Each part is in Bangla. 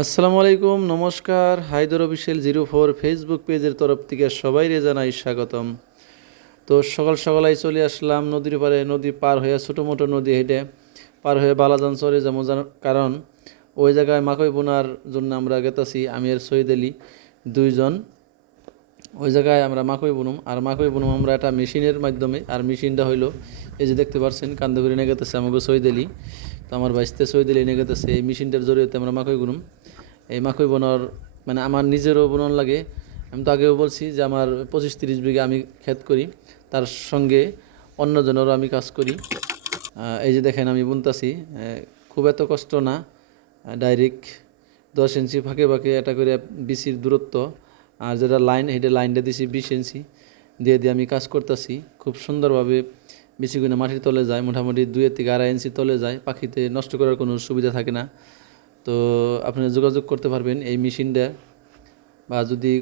আসসালামু আলাইকুম, নমস্কার। হায়দর অফিসিয়াল 04 ফেসবুক পেজের তরফ থেকে সবাইরে জানাই স্বাগতম। তো সকাল সকালাই চলে আসলাম নদীর পাড়ে। নদী পার হয়ে ছোটো মোটো নদী হেঁটে পার হয়ে বালাজান চরে যেমন কারণ ওই জায়গায় মাকই বোনার জন্য আমরা গেতাছি। আমি আর সৈয়দ আলী দুইজন ওই জায়গায় আমরা মাকই বুনুম। আর মাকই বুনুম আমরা একটা মেশিনের মাধ্যমে। আর মেশিনটা হইলো এই যে দেখতে পাচ্ছেন, কান্দে করে নিয়ে গেতেছে আমাকে সৈয়দ আলী। তো আমার বাইশতে সৈয়দ আলী নিয়ে গেতেছে। এই মেশিনটার জরিয়তে আমরা মাকই বুনুম। এই মাকই বোনার মানে আমার নিজেরও বোনন লাগে। আমি তো আগেও বলছি যে আমার 25-30 বিঘা আমি ক্ষেত করি, তার সঙ্গে অন্যজনেরও আমি কাজ করি। এই যে দেখেন আমি বুনতাছি, খুব এত কষ্ট না। ডাইরেক্ট 10 ইঞ্চি ফাঁকে ফাঁকে এটা করে বিসির দূরত্ব। আর যেটা লাইন, এটা লাইনটা দিছি 20 ইঞ্চি দিয়ে দিয়ে আমি কাজ করতেছি। খুব সুন্দরভাবে বিচিগুলো মাটির তলে যায়, মোটামুটি 2 থেকে 2.5 ইঞ্চি তলে যায়, পাখিতে নষ্ট করার কোনো সুবিধা থাকে না। তো আপনারা যোগাযোগ করতে পারবেন এই মেশিনটা, বা যদি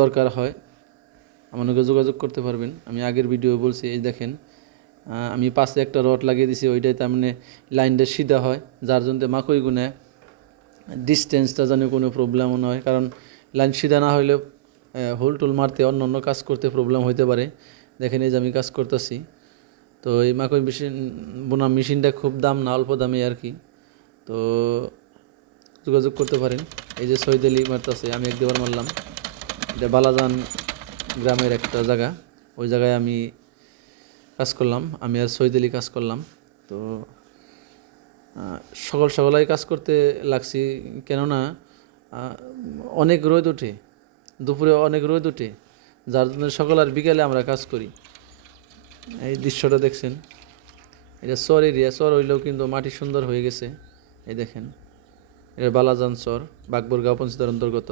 দরকার হয় আমাকে যোগাযোগ করতে পারবেন। আমি আগের ভিডিও বলছি, এই দেখেন আমি পাশে একটা রড লাগিয়ে দিছি, ওইটাই তার মানে লাইনটা সিধা হয়, যার জন্য মাকই গুনে ডিস্টেন্সটা যেন কোনো প্রবলেম না হয়। কারণ লাইন সিধা না হইলে হোল টোল মারতে অন্য অন্য কাজ করতে প্রবলেম হইতে পারে। দেখেন এই যে আমি কাজ করতেছি। তো এই মাকই মেশিন বোনা মেশিনটা খুব দাম না, অল্প দামে আর কি। তো যোগাযোগ করতে পারেন। এই যে সৈয়দ আলী মারতেছে, আমি এক দুবার মারলাম। এটা বালাজান গ্রামের একটা জায়গা, ওই জায়গায় আমি কাজ করলাম, আমি আর সৈয়দ আলী কাজ করলাম। তো সকাল সকালেই কাজ করতে লাগছি, কেননা অনেক রোদ ওঠে, দুপুরে অনেক রোদ ওঠে, যার জন্য সকাল আর বিকেলে আমরা কাজ করি। এই দৃশ্যটা দেখছেন, এটা চর এরিয়া। চর হইলেও কিন্তু মাটি সুন্দর হয়ে গেছে। এই দেখেন, এটা বালাজান চর, বাকবরগাঁও পঞ্চায়েতের অন্তর্গত।